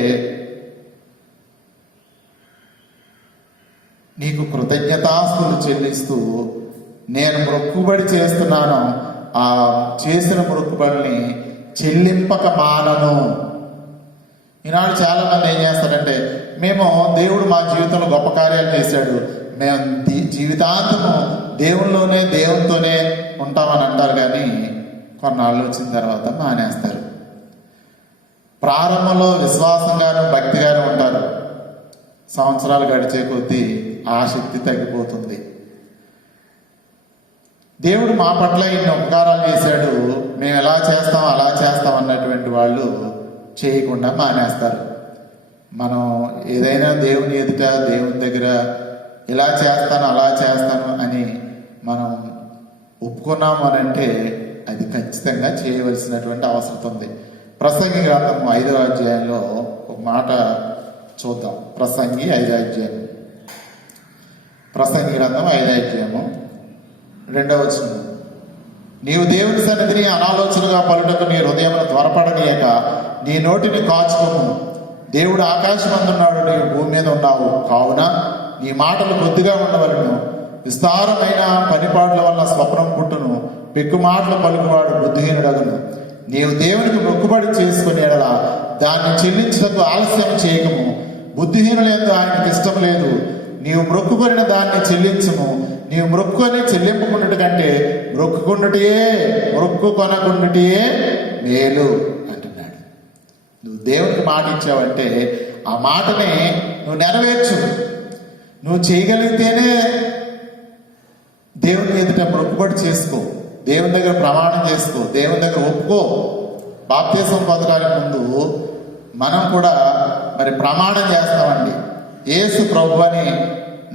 నీకు కృతజ్ఞతాస్తులు చెల్లిస్తూ నేను మొక్కుబడి చేస్తున్నాను, ఆ చేసిన మొక్కుబడిని చెల్లింపక మానను. ఈనాడు చాలా మంది ఏం చేస్తారంటే, మేము దేవుడు మా జీవితంలో గొప్ప కార్యాలు చేశాడు, మేము జీవితాంతము దేవునితోనే ఉంటామని అంటారు. కానీ కొన్నాళ్ళు వచ్చిన తర్వాత మానేస్తారు. ప్రారంభంలో విశ్వాసంగాను భక్తిగాను ఉంటారు. సంవత్సరాలు గడిచే కొద్దీ ఆ శక్తి తగ్గిపోతుంది. దేవుడు మా పట్ల ఇన్ని ఉపకారాలు చేశాడు, మేము ఎలా చేస్తాం అలా చేస్తాం అన్నటువంటి వాళ్ళు చేయకుండా మానేస్తారు. మనం ఏదైనా దేవుని ఎదుట దేవుని దగ్గర ఇలా చేస్తాను అలా చేస్తాను అని మనం ఒప్పుకున్నాము అని అంటే అది ఖచ్చితంగా చేయవలసినటువంటి అవసరం ఉంది. ప్రసంగి గ్రంథం 5వ అధ్యాయంలో ఒక మాట చూద్దాం. ప్రసంగి 5వ అధ్యాయం, ప్రసంగి గ్రంథం 5వ అధ్యాయము 2వ వచనం, నీవు దేవుని సన్నిధిని అనాలోచనగా పలుటకు నీ హృదయమును త్వరపడనీయక నీ నోటిని కాచుకోము. దేవుడు ఆకాశమందున్నాడు, నీవు భూమి మీద ఉన్నావు. కావున నీ మాటలు కొద్దిగా ఉండవలను. విస్తారమైన పనిపాట్ల వల్ల స్వప్నం పుట్టును, పెక్కు మాటలు పలుకువాడు బుద్ధిహీనుడగును. నీవు దేవునికి మొక్కుబడి చేసుకుని ఎడలా దాన్ని చెల్లించుటకు ఆలస్యం చేయకము. బుద్ధిహీనులందు ఆయనకు ఇష్టం లేదు. నీవు మొక్కుకొనిన దాన్ని చెల్లించుము. నీవు మొక్కుకొని చెల్లింపుకున్నట్టు కంటే మొక్కుకొనకుండుటే మేలు అంటున్నాడు. నువ్వు దేవునికి మాట ఇచ్చావంటే ఆ మాటని నువ్వు నెరవేర్చు. నువ్వు చేయగలిగితేనే దేవుని ఎదుట మొక్కుబడి చేసుకో, దేవుని దగ్గర ప్రమాణం చేసుకో, దేవుని దగ్గర ఒప్పుకో. బాప్తిసం పొందడానికి ముందు మనం కూడా మరి ప్రమాణం చేస్తామండి. యేసు ప్రభు అని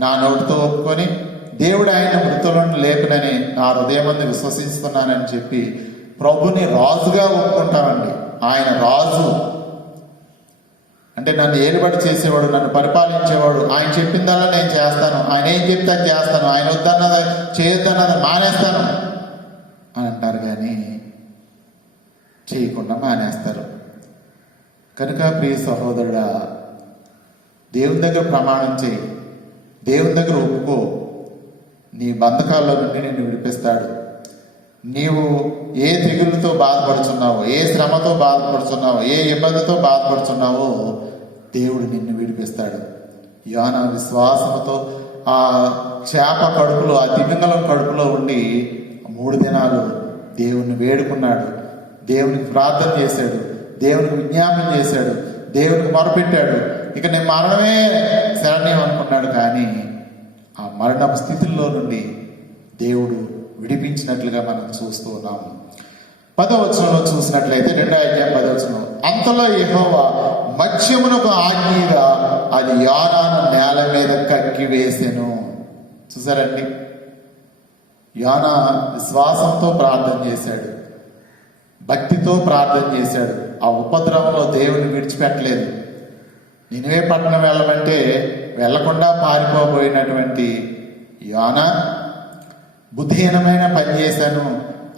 నా నోటితో ఒప్పుకొని దేవుడు ఆయన మృతులను లేపునని నా హృదయమందు విశ్వసిస్తున్నానని చెప్పి ప్రభుని రాజుగా ఒప్పుకుంటామండి. ఆయన రాజు అంటే నన్ను ఏలుబడి చేసేవాడు, నన్ను పరిపాలించేవాడు. ఆయన చెప్పిందల్లా నేను చేస్తాను, ఆయన ఏం చెప్తే అది చేస్తాను, ఆయన వద్దన్నది చేయొద్దన్నది మానేస్తాను అని అంటారు. కానీ చేయకుండా మానేస్తారు. కనుక ప్రియ సహోదరుడా, దేవుని దగ్గర ప్రమాణం చేయి, దేవుని దగ్గర ఒప్పుకో. నీ బంధకాల్లో నుండి నిన్ను విడిపిస్తాడు. నీవు ఏ తెగులతో బాధపడుచున్నావో, ఏ శ్రమతో బాధపడుచున్నావో, ఏ ఇబ్బందితో బాధపడుచున్నావో దేవుడు నిన్ను విడిపిస్తాడు. యోనా విశ్వాసంతో ఆ చేప కడుపులో, ఆ తిమింగలం కడుపులో ఉండి 3 దినాలు దేవుణ్ణి వేడుకున్నాడు, దేవునికి ప్రార్థన చేశాడు, దేవునికి విజ్ఞాపన చేశాడు, దేవునికి మొరపెట్టాడు. ఇక నేను మరణమే శరణ్యం అనుకున్నాడు. కానీ ఆ మరణపు స్థితిలో నుండి దేవుడు విడిపించినట్లుగా మనం చూస్తూ ఉన్నాము. 10వ వచనంలో చూసినట్లయితే 2వ అధ్యాయం 10వ వచనం, అంతలో యెహోవా మత్స్యమునకు ఆజ్ఞగా అది యోనాను నేల మీద కక్కివేసెను. చూసారండి, యోనా విశ్వాసంతో ప్రార్థన చేశాడు, భక్తితో ప్రార్థన చేశాడు. ఆ ఉపద్రవంలో దేవుని విడిచిపెట్టలేదు. నినివే పట్టణం వెళ్ళమంటే వెళ్లకుండా పారిపోబోయినటువంటి యోనా బుద్ధిహీనమైన పని చేశాను,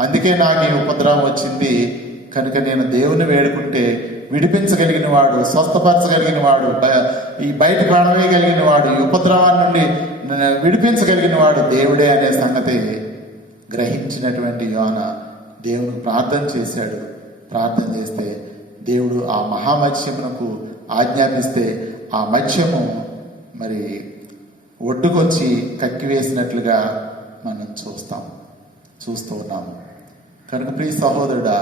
అందుకే నాకు ఈ ఉపద్రవం వచ్చింది, కనుక నేను దేవుని వేడుకుంటే విడిపించగలిగిన వాడు, స్వస్థపరచగలిగిన వాడు, ఈ బయట పడవేయగలిగిన వాడు, ఈ ఉపద్రవాన్ని నుండి విడిపించగలిగిన వాడు దేవుడే అనే సంగతి గ్రహించినటువంటి యోనా దేవునికి ప్రార్థన చేశాడు. ప్రార్థన చేస్తే దేవుడు ఆ మహామత్స్యమునకు ఆజ్ఞాపిస్తే ఆ మత్స్యము మరి ఒడ్డుకొచ్చి కక్కివేసినట్లుగా మనం చూస్తూ ఉన్నాము. కనుక ప్రియ సహోదరుడా,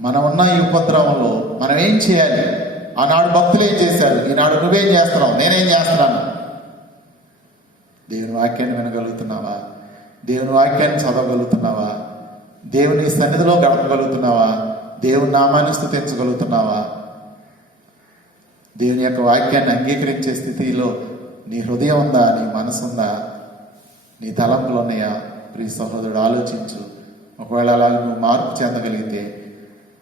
మనం ఉన్న ఈ ఉపద్రవంలో మనం ఏం చేయాలి? ఆనాడు భక్తులు ఏం చేశారు, ఈనాడు నువ్వేం చేస్తున్నావు, నేనేం చేస్తున్నాను? దేవుని వాక్యాన్ని వినగలుగుతున్నావా? దేవుని వాక్యాన్ని చదవగలుగుతున్నావా? దేవుని సన్నిధిలో గడపగలుగుతున్నావా? దేవుని నామాన్ని స్తుతించగలుగుతున్నావా? దేవుని యొక్క వాక్యాన్ని అంగీకరించే స్థితిలో నీ హృదయం ఉందా? నీ మనసు ఉందా? నీ తలంపులు ఉన్నాయా? ప్రియ సహోదరుడు, ఆలోచించు. ఒకవేళ అలా నువ్వు మార్పు చెందగలిగితే,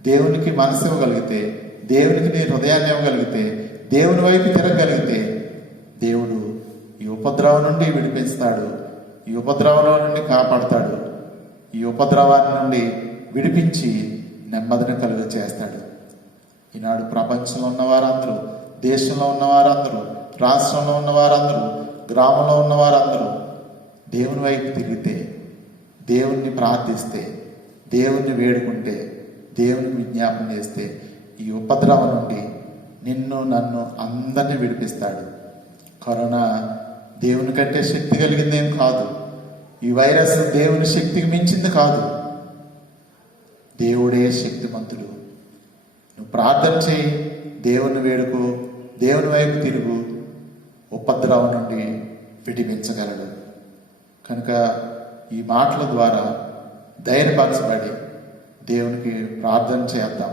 దేవునికి మనసు ఇవ్వగలిగితే, దేవునికి నీ హృదయాన్ని ఇవ్వగలిగితే, దేవుని వైపు తిరగగలిగితే, దేవుడు ఈ ఉపద్రవం నుండి విడిపిస్తాడు, ఈ ఉపద్రవం నుండి కాపాడుతాడు, ఈ ఉపద్రవాన్ని నుండి విడిపించి నెమ్మదిని కలుగ చేస్తాడు. ఈనాడు ప్రపంచంలో ఉన్న వారందరూ, దేశంలో ఉన్న వారందరూ, రాష్ట్రంలో ఉన్న వారందరూ, గ్రామంలో ఉన్న వారందరూ దేవుని వైపు తిరిగితే, దేవుణ్ణి ప్రార్థిస్తే, దేవుణ్ణి వేడుకుంటే, దేవునికి విజ్ఞాపన చేస్తే ఈ ఉపద్రవం నుండి నిన్ను నన్ను అందరినీ విడిపిస్తాడు. కరోనా దేవుని కంటే శక్తి కలిగిందేం కాదు. ఈ వైరస్ దేవుని శక్తికి మించింది కాదు. దేవుడే శక్తిమంతుడు. నువ్వు ప్రార్థన చేయి, దేవుని వేడుకో, దేవుని వైపు తిరుగు, ఉపద్రవం నుండి విడిపించగలడు. కనుక ఈ మాటల ద్వారా ధైర్యపరచబడి దేవునికి ప్రార్థన చేద్దాం,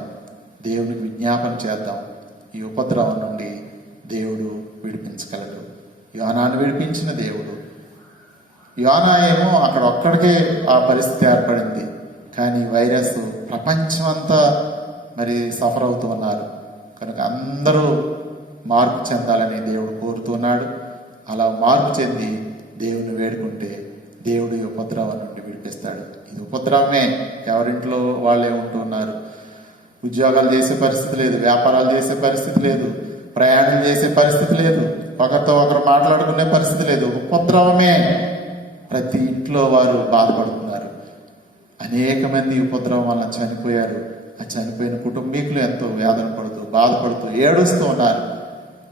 దేవునికి విజ్ఞాపన చేద్దాం. ఈ ఉపద్రవం నుండి దేవుడు విడిపించగలడు. యోనాను విడిపించిన దేవుడు. యోనా ఏమో అక్కడ ఒక్కడికే ఆ పరిస్థితి ఏర్పడింది, కానీ వైరస్ ప్రపంచమంతా మరి సఫర్ అవుతూ ఉన్నారు. కనుక అందరూ మార్పు చెందాలని దేవుడు కోరుతున్నాడు. అలా మార్పు చెంది దేవుని వేడుకుంటే దేవుడు ఈ ఉపద్రవం నుండి విడిపిస్తాడు. ఇది ఉపద్రవమే. ఎవరింట్లో వాళ్ళే ఉంటున్నారు. ఉద్యోగాలు చేసే పరిస్థితి లేదు, వ్యాపారాలు చేసే పరిస్థితి లేదు, ప్రయాణం చేసే పరిస్థితి లేదు, ఒకరితో ఒకరు మాట్లాడుకునే పరిస్థితి లేదు. ఉపద్రవమే. ప్రతి ఇంట్లో వారు బాధపడుతున్నారు. అనేక మంది ఉపద్రవం వల్ల చనిపోయారు. ఆ చనిపోయిన కుటుంబీకులు ఎంతో వేదన పడుతూ, బాధపడుతూ, ఏడుస్తూ ఉన్నారు.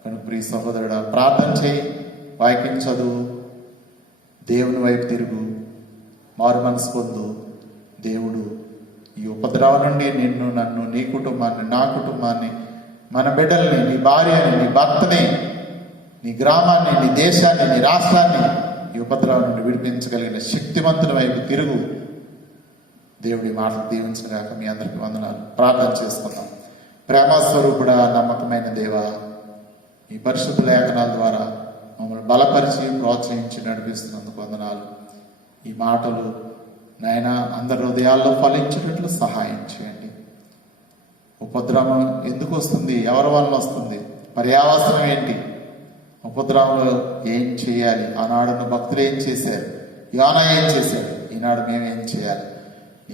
కనుక ప్రియ సహోదరుడా, ప్రార్థన చేయి, వాక్యం చదువు, దేవుని వైపు తిరుగు, మారు మనసు పొందు. దేవుడు ఈ ఉపద్రవం నుండి నిన్ను, నన్ను, నీ కుటుంబాన్ని, నా కుటుంబాన్ని, మన బిడ్డల్ని, నీ భార్యని, నీ భర్తని, నీ గ్రామాన్ని, నీ దేశాన్ని, నీ రాష్ట్రాన్ని ఈ ఉపద్రవం నుండి విడిపించగలిగిన శక్తివంతుని వైపు తిరుగు. దేవుడి మాటలు దీవించగాక. మీ అందరికీ వందనాలు. ప్రార్థన చేసుకుందాం. ప్రేమస్వరూపుడా, నమ్మకమైన దేవా, ఈ పరిశుద్ధ లేఖనాల ద్వారా మమ్మల్ని బలపరిచి, ప్రోత్సహించి నడిపిస్తున్నందుకు వందనాలు. ఈ మాటలు నాయన అందరి హృదయాల్లో ఫలించేటట్లు సహాయం చేయండి. ఉపద్రవం ఎందుకు వస్తుంది? ఎవరి వల్ల వస్తుంది? పర్యావసనం ఏంటి? ఉపద్రవంలో ఏం చేయాలి? ఆనాడున్న భక్తులు ఏం చేశారు? యోనా ఏం చేశాడు? ఈనాడు మేము ఏం చేయాలి?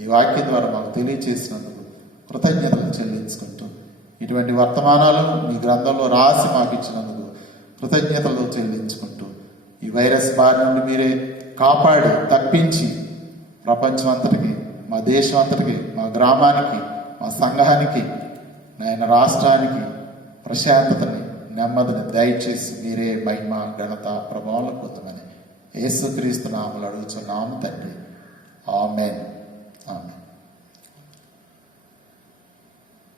ఈ వాక్యం ద్వారా మాకు తెలియచేసినందుకు కృతజ్ఞతలు చెల్లించుకుంటూ, ఇటువంటి వర్తమానాలు మీ గ్రంథంలో రాసి మాకు ఇచ్చినందుకు కృతజ్ఞతలు చెల్లించుకుంటూ, ఈ వైరస్ బారి నుండి మీరే కాపాడి తప్పించి ప్రపంచం అంతటికి, మా దేశం అంతటికి, మా గ్రామానికి, మా సంఘానికి, నాయన రాష్ట్రానికి ప్రశాంతతని, నెమ్మదిని దయచేసి మీరే మహిమ, ఘనత, ప్రభావాలు పొందమని యేసుక్రీస్తు నామములో అడుగుచున్నాము తండ్రి. ఆమేన్. ఆమేన్.